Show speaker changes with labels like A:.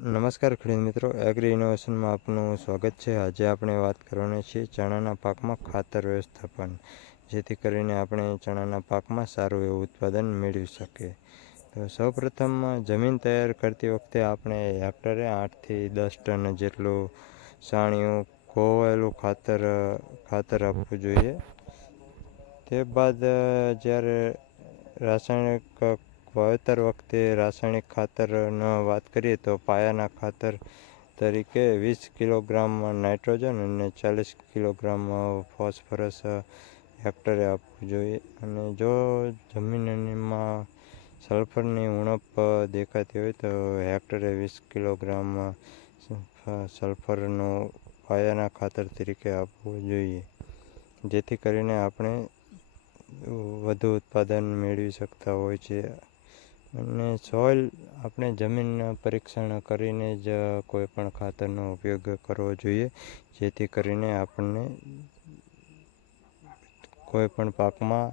A: નમસ્કાર ખેડૂત મિત્રો એગ્રી ઇનોવેશનમાં આપનું સ્વાગત છે. આજે આપણે વાત કરવાની છીએ ચણાના પાકમાં ખાતર વ્યવસ્થાપન, જેથી કરીને આપણે ચણાના પાકમાં સારું એવું ઉત્પાદન મેળવી શકીએ. તો સૌપ્રથમ, જમીન તૈયાર કરતી વખતે આપણે હેક્ટરે આઠથી દસ ટન જેટલું સાણિયું કોવાયેલું ખાતર ખાતર આપવું જોઈએ. તે બાદ, જ્યારે રાસાયણિક વાવેતર વખતે રાસાયણિક ખાતરનો વાત કરીએ તો પાયાના ખાતર તરીકે વીસ કિલોગ્રામ નાઇટ્રોજન અને ચાલીસ કિલોગ્રામ ફોસ્ફરસ હેક્ટરે આપવું જોઈએ. અને જો જમીનમાં સલ્ફરની ઉણપ દેખાતી હોય તો હેક્ટરે વીસ કિલોગ્રામ સલ્ફરનું પાયાના ખાતર તરીકે આપવું જોઈએ. જેથી કરીને આપણે વધુ ઉત્પાદન મેળવી શકતા હોય છે. અને સોઇલ આપણે જમીનના પરીક્ષણ કરીને જ કોઈપણ ખાતરનો ઉપયોગ કરવો જોઈએ. જેથી કરીને આપણને કોઈપણ પાકમાં